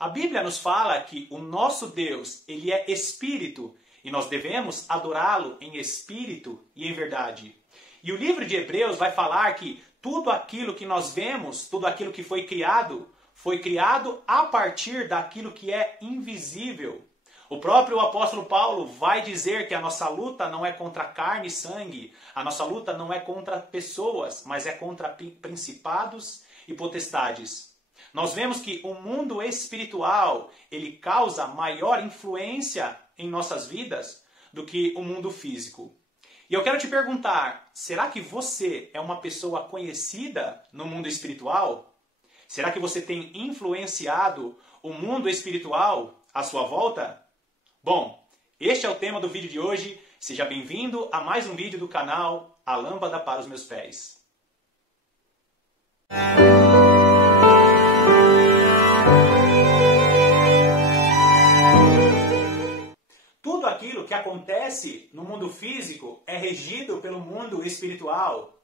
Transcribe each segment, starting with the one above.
A Bíblia nos fala que o nosso Deus, ele é espírito e nós devemos adorá-lo em espírito e em verdade. E o livro de Hebreus vai falar que tudo aquilo que nós vemos, tudo aquilo que foi criado a partir daquilo que é invisível. O próprio apóstolo Paulo vai dizer que a nossa luta não é contra carne e sangue, a nossa luta não é contra pessoas, mas é contra principados e potestades. Nós vemos que o mundo espiritual, ele causa maior influência em nossas vidas do que o mundo físico. E eu quero te perguntar, será que você é uma pessoa conhecida no mundo espiritual? Será que você tem influenciado o mundo espiritual à sua volta? Bom, este é o tema do vídeo de hoje. Seja bem-vindo a mais um vídeo do canal A Lâmpada para os Meus Pés. Tudo aquilo que acontece no mundo físico é regido pelo mundo espiritual.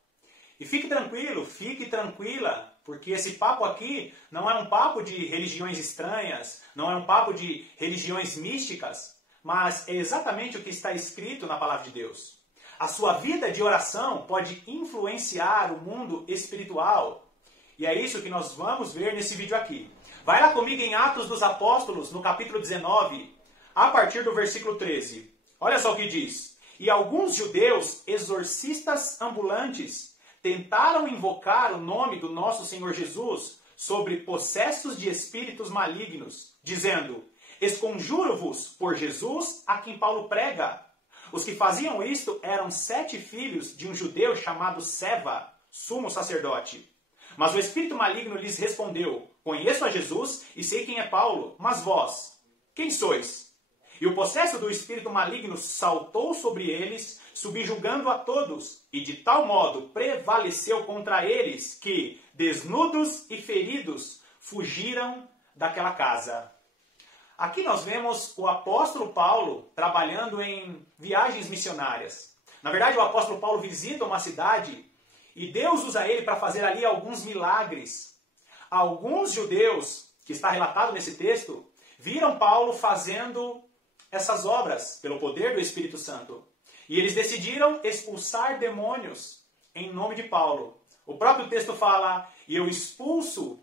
E fique tranquilo, fique tranquila, porque esse papo aqui não é um papo de religiões estranhas, não é um papo de religiões místicas, mas é exatamente o que está escrito na palavra de Deus. A sua vida de oração pode influenciar o mundo espiritual. E é isso que nós vamos ver nesse vídeo aqui. Vai lá comigo em Atos dos Apóstolos, no capítulo 19, a partir do versículo 13. Olha só o que diz. E alguns judeus exorcistas ambulantes tentaram invocar o nome do nosso Senhor Jesus sobre possessos de espíritos malignos, dizendo: esconjuro-vos por Jesus a quem Paulo prega. Os que faziam isto eram 7 filhos de um judeu chamado Seva, sumo sacerdote. Mas o espírito maligno lhes respondeu: conheço a Jesus e sei quem é Paulo, mas vós, quem sois? E o possesso do espírito maligno saltou sobre eles, subjugando a todos, e de tal modo prevaleceu contra eles que, desnudos e feridos, fugiram daquela casa. Aqui nós vemos o apóstolo Paulo trabalhando em viagens missionárias. Na verdade, o apóstolo Paulo visita uma cidade e Deus usa ele para fazer ali alguns milagres. Alguns judeus, que está relatado nesse texto, viram Paulo fazendo essas obras pelo poder do Espírito Santo. E eles decidiram expulsar demônios em nome de Paulo. O próprio texto fala: e eu expulso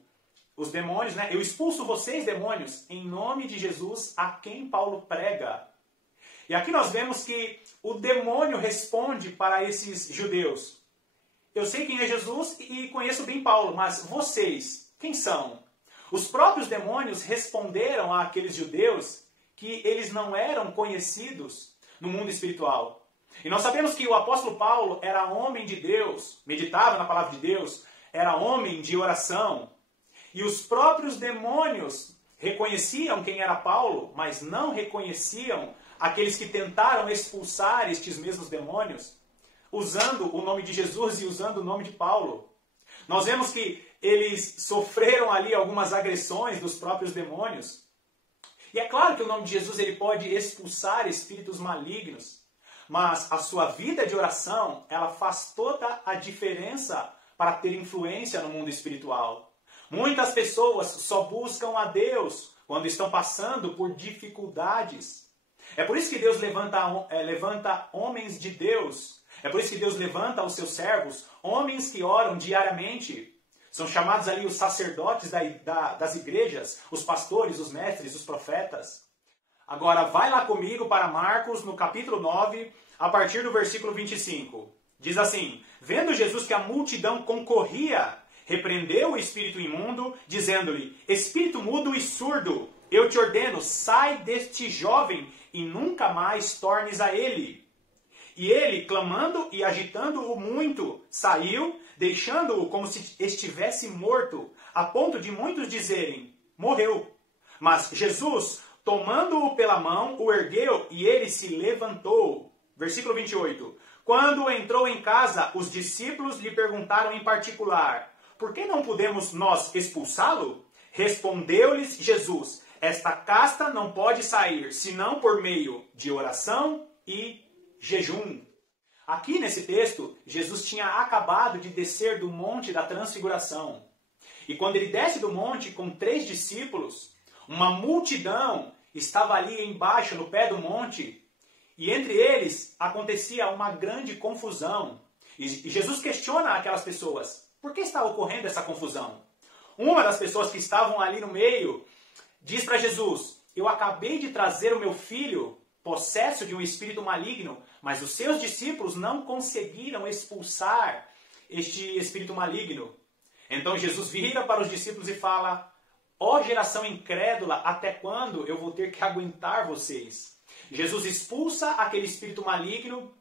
os demônios, eu expulso vocês, demônios, em nome de Jesus, a quem Paulo prega. E aqui nós vemos que o demônio responde para esses judeus: eu sei quem é Jesus e conheço bem Paulo, mas vocês, quem são? Os próprios demônios responderam àqueles judeus que eles não eram conhecidos no mundo espiritual. E nós sabemos que o apóstolo Paulo era homem de Deus, meditava na palavra de Deus, era homem de oração. E os próprios demônios reconheciam quem era Paulo, mas não reconheciam aqueles que tentaram expulsar estes mesmos demônios, usando o nome de Jesus e usando o nome de Paulo. Nós vemos que eles sofreram ali algumas agressões dos próprios demônios. E é claro que o nome de Jesus ele pode expulsar espíritos malignos, mas a sua vida de oração, ela faz toda a diferença para ter influência no mundo espiritual. Muitas pessoas só buscam a Deus quando estão passando por dificuldades. É por isso que Deus levanta homens de Deus. É por isso que Deus levanta os seus servos, homens que oram diariamente. São chamados ali os sacerdotes das igrejas, os pastores, os mestres, os profetas. Agora vai lá comigo para Marcos, no capítulo 9, a partir do versículo 25. Diz assim: vendo Jesus que a multidão concorria, repreendeu o espírito imundo, dizendo-lhe: espírito mudo e surdo, eu te ordeno, sai deste jovem e nunca mais tornes a ele. E ele, clamando e agitando-o muito, saiu, deixando-o como se estivesse morto, a ponto de muitos dizerem: morreu. Mas Jesus, tomando-o pela mão, o ergueu e ele se levantou. Versículo 28. Quando entrou em casa, os discípulos lhe perguntaram em particular: por que não podemos nós expulsá-lo? Respondeu-lhes Jesus: esta casta não pode sair, senão por meio de oração e jejum. Aqui nesse texto, Jesus tinha acabado de descer do Monte da Transfiguração. E quando ele desce do monte com 3 discípulos, Uma multidão estava ali embaixo, no pé do monte, e entre eles acontecia uma grande confusão. E Jesus questiona aquelas pessoas, por que está ocorrendo essa confusão? Uma das pessoas que estavam ali no meio diz para Jesus, eu acabei de trazer o meu filho possesso de um espírito maligno, mas os seus discípulos não conseguiram expulsar este espírito maligno. Então Jesus vira para os discípulos e fala, ó geração incrédula, até quando eu vou ter que aguentar vocês? Jesus expulsa aquele espírito maligno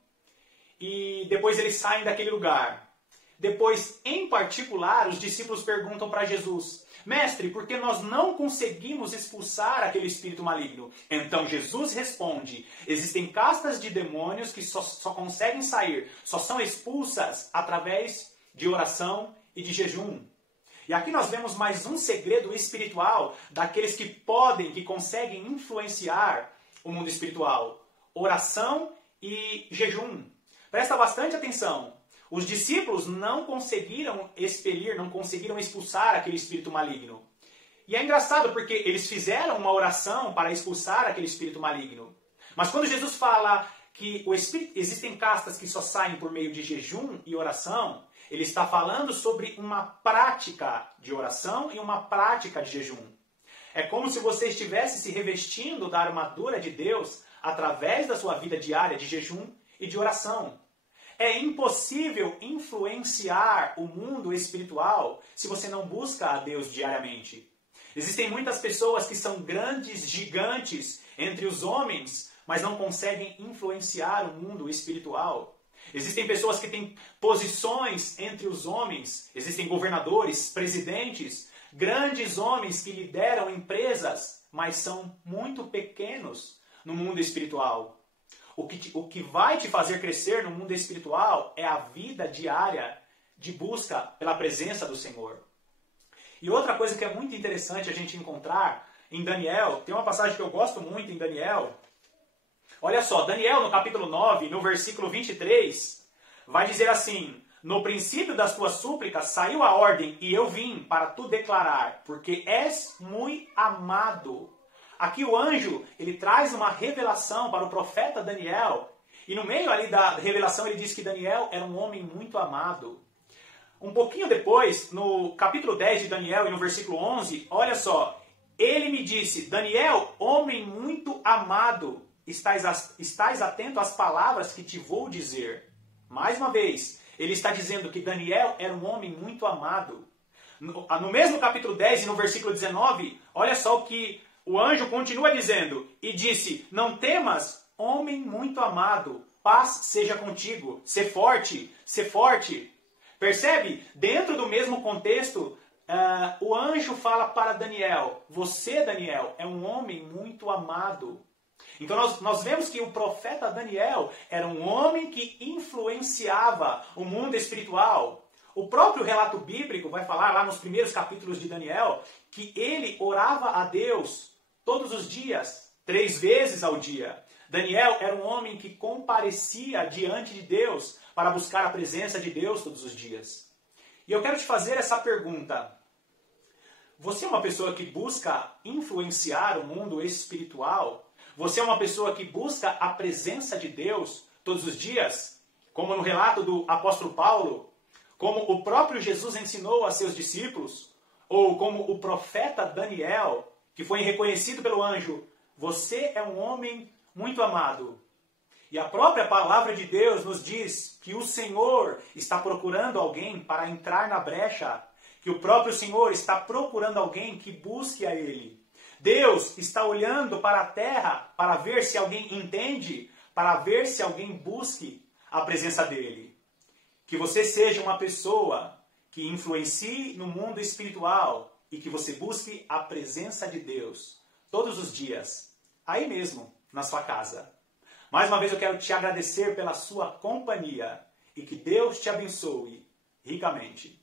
e depois eles saem daquele lugar. Depois, em particular, os discípulos perguntam para Jesus, mestre, por que nós não conseguimos expulsar aquele espírito maligno? Então Jesus responde, existem castas de demônios que só conseguem sair, só são expulsas através de oração e de jejum. E aqui nós vemos mais um segredo espiritual daqueles que podem, que conseguem influenciar o mundo espiritual. Oração e jejum. Presta bastante atenção. Os discípulos não conseguiram expelir, não conseguiram expulsar aquele espírito maligno. E é engraçado porque eles fizeram uma oração para expulsar aquele espírito maligno. Mas quando Jesus fala que existem castas que só saem por meio de jejum e oração, ele está falando sobre uma prática de oração e uma prática de jejum. É como se você estivesse se revestindo da armadura de Deus através da sua vida diária de jejum e de oração. É impossível influenciar o mundo espiritual se você não busca a Deus diariamente. Existem muitas pessoas que são grandes gigantes entre os homens, mas não conseguem influenciar o mundo espiritual. Existem pessoas que têm posições entre os homens, existem governadores, presidentes, grandes homens que lideram empresas, mas são muito pequenos no mundo espiritual. O que vai te fazer crescer no mundo espiritual é a vida diária de busca pela presença do Senhor. E outra coisa que é muito interessante a gente encontrar em Daniel, tem uma passagem que eu gosto muito em Daniel. Olha só, Daniel no capítulo 9, no versículo 23, vai dizer assim, no princípio das tuas súplicas saiu a ordem e eu vim para tu declarar, porque és muito amado. Aqui o anjo, ele traz uma revelação para o profeta Daniel. E no meio ali da revelação ele diz que Daniel era um homem muito amado. Um pouquinho depois, no capítulo 10 de Daniel e no versículo 11, olha só. Ele me disse, Daniel, homem muito amado, estás atento às palavras que te vou dizer. Mais uma vez, ele está dizendo que Daniel era um homem muito amado. No mesmo capítulo 10 e no versículo 19, olha só o que o anjo continua dizendo, e disse, não temas, homem muito amado, paz seja contigo, sê forte, sê forte. Percebe? Dentro do mesmo contexto, o anjo fala para Daniel, você, Daniel, é um homem muito amado. Então nós vemos que o profeta Daniel era um homem que influenciava o mundo espiritual. O próprio relato bíblico vai falar lá nos primeiros capítulos de Daniel que ele orava a Deus todos os dias, 3 vezes ao dia. Daniel era um homem que comparecia diante de Deus para buscar a presença de Deus todos os dias. E eu quero te fazer essa pergunta. Você é uma pessoa que busca influenciar o mundo espiritual? Você é uma pessoa que busca a presença de Deus todos os dias? Como no relato do apóstolo Paulo? Como o próprio Jesus ensinou a seus discípulos? Ou como o profeta Daniel, que foi reconhecido pelo anjo, você é um homem muito amado. E a própria palavra de Deus nos diz que o Senhor está procurando alguém para entrar na brecha, que o próprio Senhor está procurando alguém que busque a Ele. Deus está olhando para a terra para ver se alguém entende, para ver se alguém busque a presença dEle. Que você seja uma pessoa que influencie no mundo espiritual, e que você busque a presença de Deus todos os dias, aí mesmo, na sua casa. Mais uma vez eu quero te agradecer pela sua companhia e que Deus te abençoe ricamente.